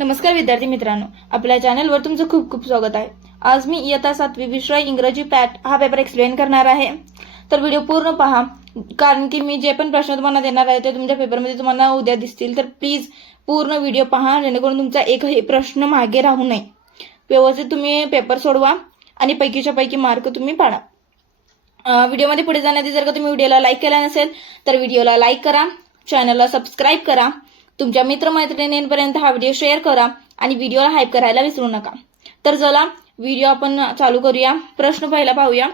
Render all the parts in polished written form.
नमस्कार विद्यार्थी मित्रांनो, आपल्या चॅनलवर तुमचं खूप खूप स्वागत आहे। आज मी इयत्ता 7वी विषय इंग्रजी पॅट हा पेपर एक्सप्लेन करणार आहे। तर व्हिडिओ पूर्ण पहा, कारण की मी जे पण प्रश्न तुम्हाला देणार आहे ते तुमच्या पेपरमध्ये तुम्हाला उद्या दिसतील। तर प्लीज पूर्ण व्हिडिओ पहा, जेणेकरून तुमचा एकही प्रश्न मागे राहू नये। व्यवस्थित तुम्ही पेपर सोडवा आणि पैकीच्या पैकी मार्क तुम्ही पाडा। व्हिडिओमध्ये पुढे जाण्याआधी जर का तुम्ही व्हिडिओला लाईक केला नसेल तर व्हिडिओला लाईक करा, चॅनलला सबस्क्राईब करा, तुमच्या मित्रमैत्रिणींपर्यंत हा व्हिडिओ शेअर करा आणि व्हिडिओला हाईप करायला विसरू नका। तर चला व्हिडिओ आपण चालू करूया। प्रश्न पहिला पाहूया।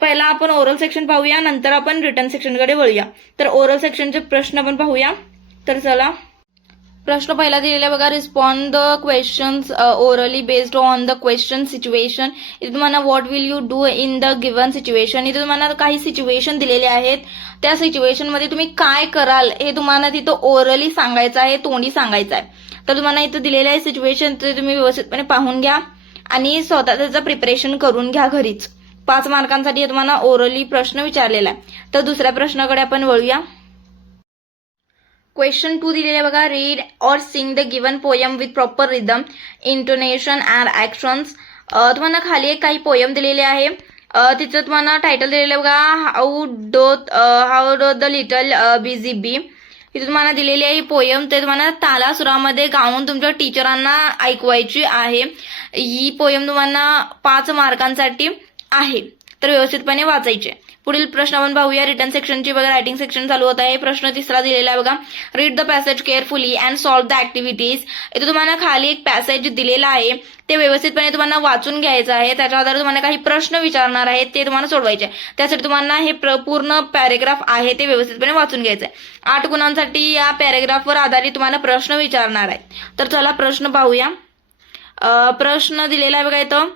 पहिला आपण ओरल सेक्शन पाहूया, नंतर आपण रिटन सेक्शनकडे वळूया। तर ओरल सेक्शनचे प्रश्न आपण पाहूया। तर चला प्रश्न पहिला दिलेला बघा, respond the questions orally based on the question situation. इथे तुम्हाला what will you do in the given situation, इथे तुम्हाला काही सिच्युएशन दिलेले आहेत, त्या सिच्युएशन मध्ये तुम्ही काय कराल हे तुम्हाला तिथं ओरली सांगायचं आहे, तोंडी सांगायचं आहे। तर तुम्हाला इथं दिलेलं आहे सिच्युएशन, ते तुम्ही व्यवस्थितपणे पाहून घ्या आणि स्वतः त्याचं प्रिपरेशन करून घ्या घरीच। 5 मार्कांसाठी तुम्हाला ओरली प्रश्न विचारलेला आहे। तर दुसऱ्या प्रश्नाकडे आपण वळूया। क्वेश्चन 2 दिलेले बघा, read or sing the given poem with proper rhythm, intonation and actions. तुम्हाला खाली एक काही पोयम दिलेले आहे, तिचं तुम्हाला टायटल दिलेलं बघा, हाऊ डो द लिटल बिझी बी। इथे तुम्हाला दिलेली आहे ही पोयम, ते तुम्हाला तालासुरामध्ये गाऊन तुमच्या टीचरांना ऐकवायची आहे। ही पोयम तुम्हाला 5 मार्कांसाठी आहे, तर व्यवस्थितपणे वाचायचे। पुढील प्रश्न आपण पाहूया। रिटन सेक्शनची बघा, रायटिंग सेक्शन चालू होत आहे। प्रश्न तिसरा दिलेला आहे बघा, read the passage carefully and solve the activities. इथे तुम्हाला खाली एक पॅसेज दिलेला आहे, ते व्यवस्थितपणे तुम्हाला वाचून घ्यायचं आहे। त्याच्या आधारे तुम्हाला काही प्रश्न विचारणार आहेत, ते तुम्हाला सोडवायचे। त्यासाठी तुम्हाला हे पूर्ण पॅरेग्राफ आहे ते व्यवस्थितपणे वाचून घ्यायचं आहे। 8 गुणांसाठी या पॅरेग्राफवर आधारित तुम्हाला प्रश्न विचारणार आहे। तर चला प्रश्न पाहूया। प्रश्न दिलेला आहे बघा, इथं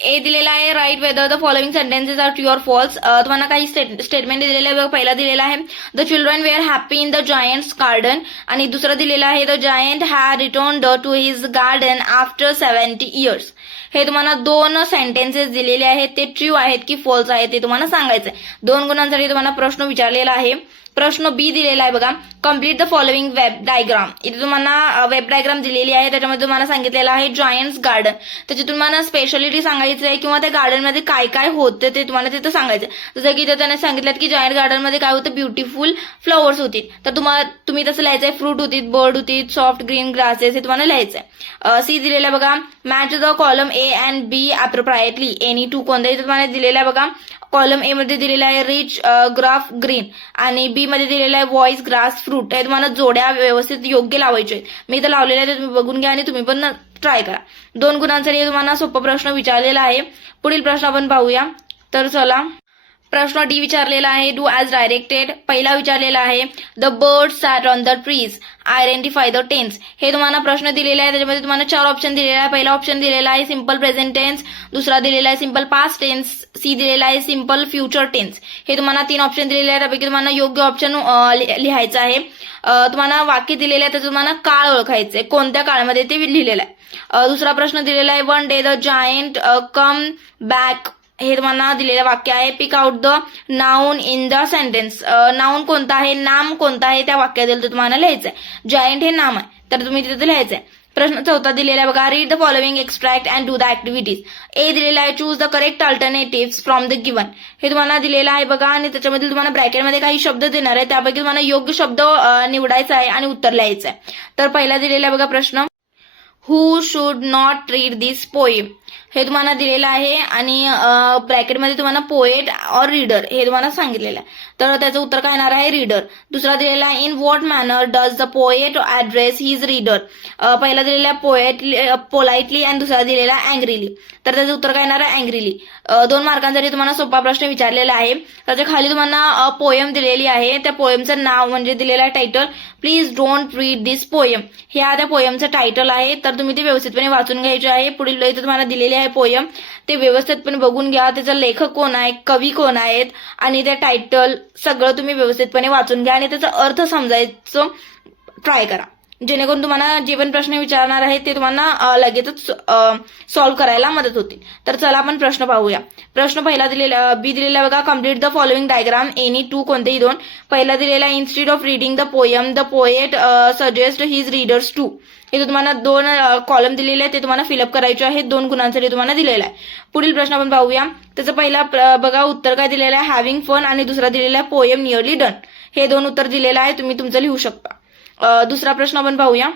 ए दिलेला आहे, write whether the following sentences are true or false. तुम्हाला काही स्टेटमेंट दिलेले आहे बघा। पहिला दिलेला आहे, the children were happy in the giant's garden, आणि दुसरं दिलेलं आहे, the giant had returned to his garden after 70 years. हे तुम्हाला 2 सेंटेन्सेस दिलेले आहेत, ते ट्रू आहेत की फॉल्स आहेत ते तुम्हाला सांगायचं आहे। 2 गुणांसाठी तुम्हाला प्रश्न विचारलेला आहे। प्रश्न बी दिलेला आहे बघा, complete the following web diagram. इथे तुम्हाला वेब डायग्राम दिलेली आहे, त्याच्यामध्ये तुम्हाला सांगितलेलं आहे जायंट्स गार्डन, त्याची तुम्हाला स्पेशालिटी सांगायची आहे किंवा त्या गार्डनमध्ये काय काय होतं ते तुम्हाला तिथं सांगायचं। जसं की त्याने सांगितलं की जायंट गार्डनमध्ये काय होतं, ब्युटिफुल फ्लॉवर्स होती, तर तुम्ही तसं लिहायचंय, फ्रूट होती, बर्ड होती, सॉफ्ट ग्रीन ग्रासेस, हे तुम्हाला लिहायचंय। सी दिलेला बघा, match the column A and B appropriately any two, कोणत्याही तुम्हाला दिलेला आहे बघा। कॉलम ए मध्ये दिलेला आहे रिच ग्राफ ग्रीन, आणि बी मध्ये दिलेला आहे व्हॉइस ग्रास फ्रूट। हे तुम्हाला जोड्या व्यवस्थित योग्य लावायचे आहेत। मी इथं लावलेले आहे, तुम्ही बघून घ्या आणि तुम्ही पण ट्राय करा। 2 गुणांसाठी तुम्हाला सोपा प्रश्न विचारलेला आहे। पुढील प्रश्न आपण पाहूया। तर चला प्रश्न डी विचारलेला आहे, डू ॲज डायरेक्टेड। पहिला विचारलेला आहे, the bird sat on the trees, identify the tense. हे तुम्हाला प्रश्न दिलेला आहे, त्याच्यामध्ये तुम्हाला 4 ऑप्शन दिलेला आहे। पहिला ऑप्शन दिलेला आहे सिंपल प्रेझेंट टेन्स, दुसरा दिलेला आहे सिंपल पास्ट टेन्स, सी दिलेला आहे सिंपल फ्युचर टेन्स। हे तुम्हाला 3 ऑप्शन दिलेले आहेत, त्यापैकी तुम्हाला योग्य ऑप्शन लिहायचं आहे। तुम्हाला वाक्य दिलेलं आहे, त्याचं तुम्हाला काळ ओळखायचंय, कोणत्या काळामध्ये ते लिहिलेलं आहे। दुसरा प्रश्न दिलेला आहे, one day the giant come back. हे तुम्हाला दिलेलं वाक्य आहे, pick out the noun in the sentence. Noun कोणता आहे, नाम कोणता आहे त्या वाक्यातील तुम्हाला लिहायचंय। जायंट हे नाम आहे, तर तुम्ही तिथे लिहायचंय। प्रश्न 4 दिलेला आहे बघा, read the following extract and do the activities. A दिलेला आहे, choose the correct alternative from the given. हे तुम्हाला दिलेलं आहे बघा, आणि त्याच्यामध्ये तुम्हाला ब्रॅकेटमध्ये काही शब्द देणार आहे, त्यापैकी तुम्हाला योग्य शब्द निवडायचा आहे आणि उत्तर लिहायचं आहे। तर पहिला दिलेला आहे बघा प्रश्न, who should not read this poem. हे तुम्हाला दिलेलं आहे, आणि ब्रॅकेटमध्ये तुम्हाला पोएट और रीडर हे तुम्हाला सांगितलेलं आहे, तर त्याचं उत्तर काय येणार आहे, रीडर। दुसरा दिलेला आहे, in what manner does the poet address his reader. पहिला दिलेला आहे पोएट पोलाइटली, आणि दुसरा दिलेला आहे अँग्रीली, तर त्याचं उत्तर काय येणार आहे, अँग्रीली। 2 मार्कांसाठी तुम्हाला सोपा प्रश्न विचारलेला आहे। त्याच्या खाली तुम्हाला पोएम दिलेली आहे, त्या पोएमचं नाव म्हणजे दिलेलं आहे title, please don't read this poem. ह्या त्या पोएमचं टायटल आहे, तर तुम्ही ते व्यवस्थितपणे वाचून घ्यायचे आहे। पुढील इथे तुम्हाला दिलेले आहे पोएम, ते व्यवस्थितपणे बघून घ्या, त्याचा लेखक कोण आहे, कवी कोण आहेत, आणि त्या टायटल सगळं तुम्ही व्यवस्थितपणे वाचून घ्या आणि त्याचा अर्थ समजायचं ट्राय करा। जेणेकरून तुम्हाला जे पण प्रश्न विचारणार आहेत ते तुम्हाला लगेचच सॉल्व्ह करायला मदत होतील. तर चला आपण प्रश्न पाहूया. प्रश्न पहिला दिलेला बी दिलेला बघा, complete the following diagram any two, कोणतेही दोन. पहिला दिलेला, instead of reading the poem the poet suggest his readers to. इथे तुम्हाला दोन कॉलम दिलेले आहेत, ते तुम्हाला फिलअप करायचे आहेत. 2 गुणांसाठी तुम्हाला दिलेला आहे. पुढील प्रश्न आपण पाहूया. त्याचं पहिला बघा उत्तर काय दिलेलं आहे, हॅव्हिंग फन, आणि दुसरा दिलेला आहे पोएम नियरली डन. हे 2 उत्तर दिलेलं आहे, तुम्ही तुमचं लिहू शकता. दुसरा प्रश्न आपण पाहूया.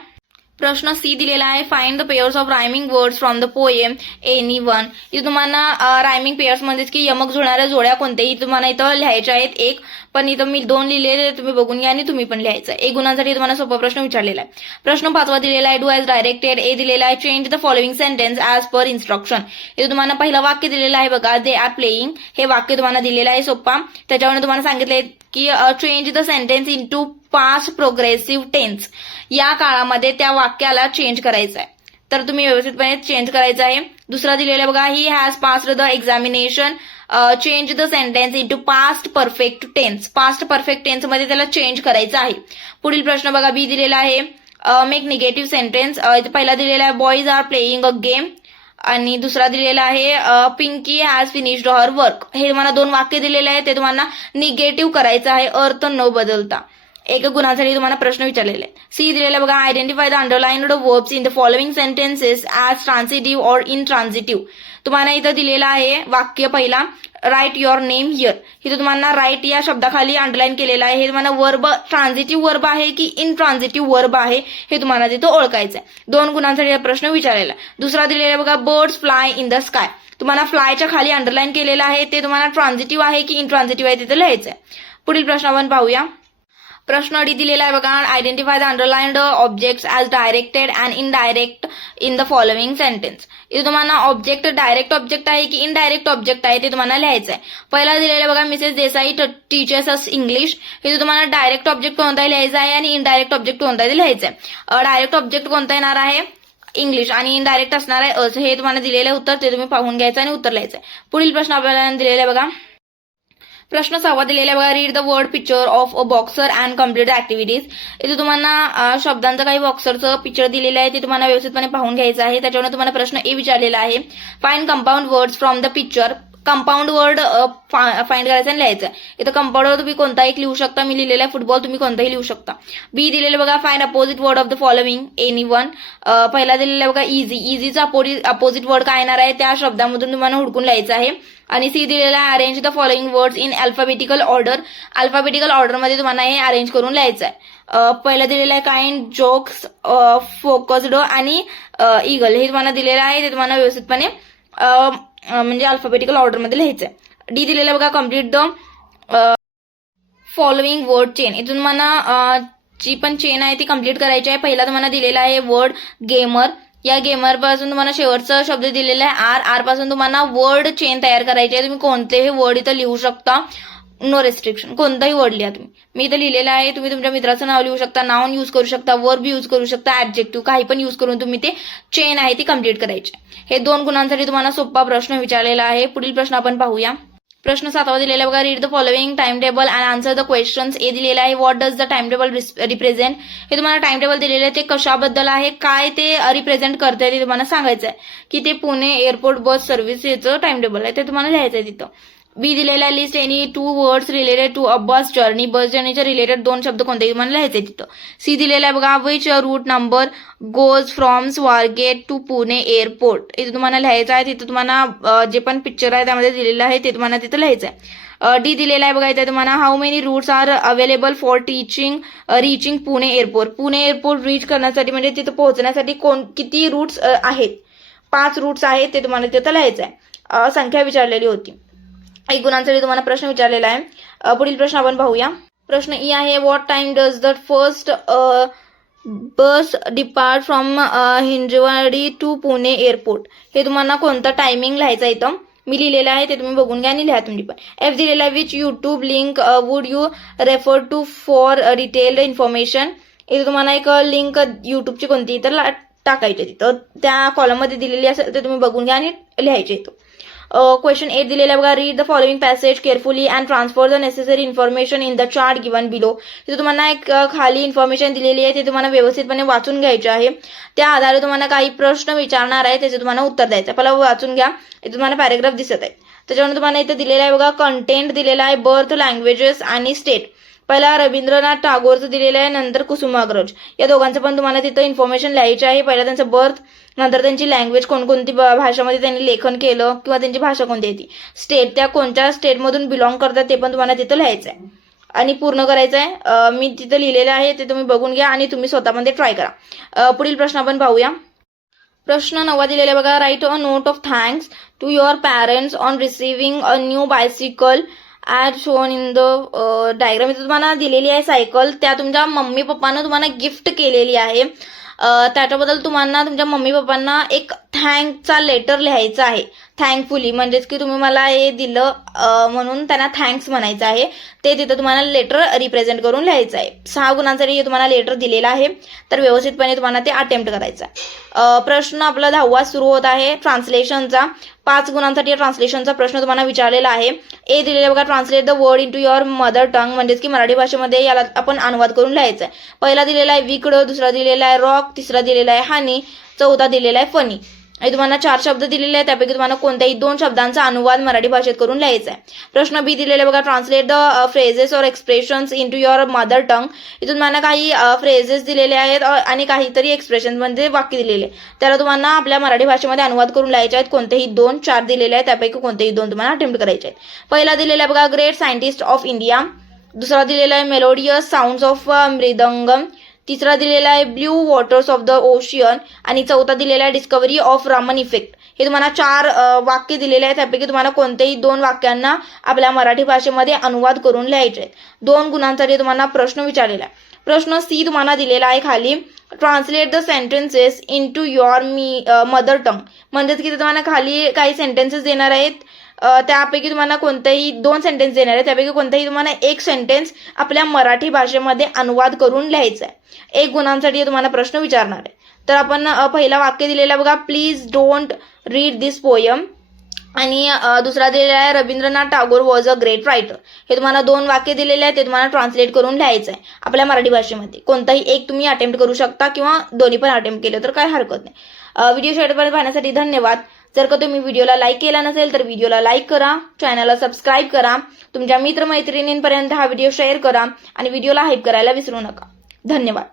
प्रश्न सी दिलेला आहे, find the pairs of rhyming words from the poem any one. इथे तुम्हाला रायमिंग पेयर्स म्हणजेच की यमक जुळणाऱ्या जोड्या कोणत्याही तुम्हाला इथं लिहायच्या आहेत. एक पण इथं मी 2 लिहिलेले, तुम्ही बघून घ्या आणि तुम्ही पण लिहायचं. 1 गुणांसाठी तुम्हाला सोपा प्रश्न विचारलेला आहे. प्रश्न 5वा दिलेला आहे, डू ॲज डायरेक्टेड. ए दिलेला आहे, change the following sentence as per instruction. इथे तुम्हाला पहिलं वाक्य दिलेलं आहे बघा, दे आर प्लेइंग. हे वाक्य तुम्हाला दिलेलं आहे सोपा. त्याच्यावर तुम्हाला सांगितलंय की change the sentence into past progressive tense. या काळामध्ये त्या वाक्याला चेंज करायचं आहे, तर तुम्ही व्यवस्थितपणे चेंज करायचं आहे. दुसरा दिलेला बघा, he has passed the examination. Change the sentence into past perfect tense. Past perfect tense मध्ये त्याला चेंज करायचं आहे. पुढील प्रश्न बघा, बी दिलेला आहे, मेक निगेटिव्ह सेंटेन्स. पहिला दिलेला आहे, boys are playing a game, आणि दुसरा दिलेला आहे, Pinky has finished her work. हे तुम्हाला 2 वाक्य दिलेले आहे, ते तुम्हाला निगेटिव्ह करायचं आहे, अर्थ न बदलता. 1 गुणांसाठी तुम्हाला प्रश्न विचारलेले आहे. सी दिलेला बघा, identify the underlined verbs in the following sentences as transitive or intransitive. तुम्हाला इथं दिलेला आहे वाक्य पहिला, राईट युअर नेम हिअर. इथं तुम्हाला राईट या शब्दाखाली अंडरलाईन केलेलं आहे. हे तुम्हाला वर्ब ट्रान्झिटिव्ह वर्ब आहे की इन ट्रान्झिटिव्ह वर्ब आहे हे तुम्हाला तिथं ओळखायचं आहे. 2 गुणांसाठी हा प्रश्न विचारलेला. दुसरा दिलेला बघा, birds fly in the sky. तुम्हाला फ्लायच्या खाली अंडरलाईन केलेलं आहे, ते तुम्हाला ट्रान्झिटिव्ह आहे की इन ट्रान्झिटिव्ह आहे तिथं लिहायचं आहे. पुढील प्रश्न आपण पाहूया. प्रश्न डी दिलेला आहे बघा, identify the underlined objects as directed and indirect in the following sentence. इथे तुम्हाला ऑब्जेक्ट डायरेक्ट ऑब्जेक्ट आहे की इनडायरेक्ट ऑब्जेक्ट आहे ते तुम्हाला लिहायचं आहे. पहिला दिलेला बघा, मिसेस देसाई टीचर्स अस इंग्लिश. इथे तुम्हाला डायरेक्ट ऑब्जेक्ट कोणता लिहायचा आहे आणि इनडायरेक्ट ऑब्जेक्ट कोणता लिहायचा आहे. डायरेक्ट ऑब्जेक्ट कोणता येणार आहे, इंग्लिश, आणि इनडायरेक्ट असणार आहे अस. हे तुम्हाला दिलेलं उत्तर ते तुम्ही पाहून घ्यायचं आणि उत्तर लिहायचं आहे. पुढील प्रश्न आपल्याला दिलेला आहे बघा. प्रश्न 6वा दिलेला बघा, read the word picture of a boxer and complete activities. इथे तुम्हाला शब्दांचं काही बॉक्सरचं पिक्चर दिलेलं आहे, ते तुम्हाला व्यवस्थितपणे पाहून घ्यायचं आहे. त्याच्यावर तुम्हाला प्रश्न ए विचारलेला आहे, find compound words from the picture. Compound word find करायचं आणि लिहायचं. इथं कंपाऊंड वर्ड तुम्ही कोणताही लिहू शकता. मी लिहिलेला आहे फुटबॉल, तुम्ही कोणताही लिहू शकता. बी दिलेलं बघा, find opposite word of the following any one. पहिला दिलेला बघा, इझी. इझीचा अपोजिट वर्ड काय येणार आहे त्या शब्दामधून तुम्हाला हुडकून लिहायचं आहे. आणि सी दिलेला आहे, arrange the following words in alphabetical order. Alphabetical ऑर्डरमध्ये तुम्हाला हे अरेंज करून लिहायचं आहे. पहिला दिलेला आहे, काइंड, जोक्स, फोकस्ड आणि इगल. हे तुम्हाला दिलेलं आहे, ते तुम्हाला व्यवस्थितपणे म्हणजे अल्फाबेटिकल ऑर्डरमध्ये लिहायचं आहे. डी दिलेला बघा, complete the following word chain. इथून तुम्हाला जी पण चेन आहे ती कम्प्लीट करायची आहे. पहिला तुम्हाला दिलेला आहे वर्ड गेमर. या गेमर पासून तुम्हाला शेवटचा शब्द दिलेला आहे आर. आर पासून तुम्हाला वर्ड चेन तयार करायची आहे. तुम्ही कोणतेही वर्ड इथं लिहू शकता, नो रेस्ट्रिक्शन. कोणताही वर्ड लिहा तुम्ही. मी इथं लिहिलेलं आहे, तुम्ही तुमच्या मित्राचं नाव लिहू शकता, नाउन यूज करू शकता, वर्ब यूज करू शकता, ऍडजेक्टिव्ह काही पण यूज करून तुम्ही ते चेन आहे ती कम्प्लीट करायची. हे 2 गुणांसाठी तुम्हाला सोपा प्रश्न विचारलेला आहे. पुढील प्रश्न आपण पाहूया. प्रश्न 7वा दिलेला बघा, read the following time table and answer the questions. A दिलेला आहे, what does the time table represent. हे तुम्हाला टाइम टेबल दिलेलं आहे, ते कशाबद्दल आहे, काय ते रिप्रेझेंट करतंय ते तुम्हाला सांगायचं आहे. की ते पुणे एअरपोर्ट बस सर्व्हिस याचं टाइम टेबल आहे, ते तुम्हाला लिहायचं आहे तिथं. बी दिलेला आहे, list any 2 words related to a bus journey. Bus जर्नीच्या रिलेटेड 2 शब्द कोणतेही तुम्हाला लिहायचे तिथं. सी दिलेला आहे बघा, which route number goes from Swargate to Pune airport. इथे तुम्हाला लिहायचं आहे. तिथं तुम्हाला जे पण पिक्चर आहे त्यामध्ये दिलेलं आहे ते तुम्हाला तिथं लिहायचं आहे. डी दिलेला आहे बघा, इथे तुम्हाला how many routes are available for reaching Pune airport. Pune airport reach करण्यासाठी म्हणजे तिथं पोहोचण्यासाठी किती रूट्स आहेत. 5 रूट्स आहेत, ते तुम्हाला तिथं लिहायचं आहे. संख्या विचारलेली होती. 1 गुणांसाठी तुम्हाला प्रश्न विचारलेला आहे. पुढील प्रश्न आपण पाहूया. प्रश्न ई आहे, what time does the first bus depart from Hinjawadi to Pune airport. हे तुम्हाला कोणतं टायमिंग लिहायचं इथं मी लिहिलेलं आहे, ते तुम्ही बघून घ्या आणि लिहा तुम्ही पण. एफ दिलेला आहे, which YouTube link would you refer to for detailed information. इथे तुम्हाला एक लिंक युट्यूबची कोणती तर टाकायची तिथं, त्या कॉलममध्ये दिलेली असेल ते तुम्ही बघून घ्या आणि लिहायचे इथं. क्वेश्चन 8 दिलेला आहे बघा, read the following passage carefully and transfer the necessary information in the chart given below. तिथे तुम्हाला एक खाली इन्फॉर्मेशन दिलेली आहे, ते तुम्हाला व्यवस्थितपणे वाचून घ्यायचे आहे. त्या आधारे तुम्हाला काही प्रश्न विचारणार आहे, त्याचे तुम्हाला उत्तर द्यायचं. पहिला वाचून घ्या, इथे तुम्हाला पॅरेग्राफ दिसत आहे. त्याच्यावर तुम्हाला इथे दिलेला आहे बघा, कंटेंट दिलेला आहे, बर्थ, लँग्वेजेस आणि स्टेट. पहिला रवींद्रनाथ टागोरचं दिलेलं आहे, नंतर कुसुमाग्रज. या दोघांचं पण तुम्हाला तिथं इन्फॉर्मेशन लिहायची आहे. पहिला त्यांचं बर्थ, नंतर त्यांची लँग्वेज, कोणकोणती भाषामध्ये त्यांनी लेखन केलं किंवा त्यांची भाषा कोणती आहे ती, स्टेट, त्या कोणत्या स्टेटमधून बिलॉंग करतात ते पण तुम्हाला तिथं लिहायचं आहे आणि पूर्ण करायचं आहे. मी तिथं लिहिलेलं आहे, ते तुम्ही बघून घ्या आणि तुम्ही स्वतःमध्ये ट्राय करा. पुढील प्रश्न आपण पाहूया. प्रश्न 9 दिलेला आहे बघा, write a note of thanks to your parents on receiving a new bicycle as shown in the diagram. इथे तुम्हाला दिलेली आहे सायकल, त्या तुमच्या मम्मी पप्पानं तुम्हाला गिफ्ट केलेली आहे. त्याच्याबद्दल तुम्हाला तुमच्या मम्मी पप्पांना एक थँकचा लेटर लिहायचा आहे, थँकफुली, म्हणजेच की तुम्ही मला हे दिलं म्हणून त्यांना थँक्स म्हणायचं आहे. ते तिथं तुम्हाला लेटर रिप्रेझेंट करून लिहायचं आहे. 6 गुणांसाठी तुम्हाला लेटर दिलेला आहे, तर व्यवस्थितपणे तुम्हाला ते अटेम्प्ट करायचं आहे. प्रश्न आपला 10वा सुरू होत आहे ट्रान्सलेशनचा. 5 गुणांसाठी ट्रान्सलेशनचा प्रश्न तुम्हाला विचारलेला आहे. ए दिलेला बघा, translate the word into your mother tongue, म्हणजेच की मराठी भाषेमध्ये याला आपण अनुवाद करून लिहायचा आहे. पहिला दिलेला आहे विकड, दुसरा दिलेला आहे रॉक, तिसरा दिलेला आहे हानी, चौथा दिलेला आहे फनी. आणि तुम्हाला 4 शब्द दिलेले आहेत, त्यापैकी तुम्हाला कोणत्याही 2 शब्दांचा अनुवाद मराठी भाषेत करून लिहायचा आहे. प्रश्न बी दिलेला बघा, translate the phrases or expressions into your mother tongue. इथून तुम्हाला काही फ्रेजेस दिलेले आहेत आणि काहीतरी एक्सप्रेशन म्हणजे वाक्य दिलेले, त्याला तुम्हाला आपल्या मराठी भाषेमध्ये अनुवाद करून लिहायचे आहेत. कोणतेही 2, 4 दिलेले आहेत, त्यापैकी कोणतेही 2 तुम्हाला अटेम्प्ट करायचे आहेत. पहिला दिलेला आहे बघा, ग्रेट सायंटिस्ट ऑफ इंडिया. दुसरा दिलेला आहे मेलोडियस साऊंड्स ऑफ मृदंगम. तिसरा दिलेला आहे blue waters of the ocean आणि चौथा दिलेला आहे डिस्कव्हरी ऑफ रामन इफेक्ट. हे तुम्हाला 4 वाक्य दिलेले आहेत, त्यापैकी तुम्हाला कोणत्याही 2 वाक्यांना आपल्या मराठी भाषेमध्ये अनुवाद करून लिहायचे आहेत. 2 गुणांसाठी तुम्हाला प्रश्न विचारलेला आहे. प्रश्न सी तुम्हाला दिलेला आहे खाली, translate the sentences into your mother tongue, म्हणजेच की तुम्हाला खाली काही सेंटेन्सेस देणार आहेत, त्यापैकी तुम्हाला कोणतेही 2 सेंटेन्स देणार आहे, त्यापैकी कोणताही तुम्हाला 1 सेंटेन्स आपल्या मराठी भाषेमध्ये अनुवाद करून लिहायचा आहे. 1 गुणांसाठी तुम्हाला प्रश्न विचारणार आहे. तर आपण पहिला वाक्य दिलेला बघा, please don't read this poem, आणि दुसरा दिलेला आहे Rabindranath Tagore was a great writer. हे तुम्हाला 2 वाक्य दिलेले आहेत, ते तुम्हाला ट्रान्सलेट करून लिहायचं आहे आपल्या मराठी भाषेमध्ये. कोणताही एक तुम्ही अटेम्प्ट करू शकता किंवा दोन्ही पण अटेम्प्ट केलं तर काही हरकत नाही. व्हिडिओ शेवटपर्यंत पाहण्यासाठी धन्यवाद. जर का तुम्ही व्हिडिओला लाईक केला नसेल तर व्हिडिओला लाईक करा, चॅनलला सबस्क्राईब करा, तुमच्या मित्रमैत्रिणींपर्यंत हा व्हिडिओ शेअर करा आणि व्हिडिओला हाईप करायला विसरू नका. धन्यवाद.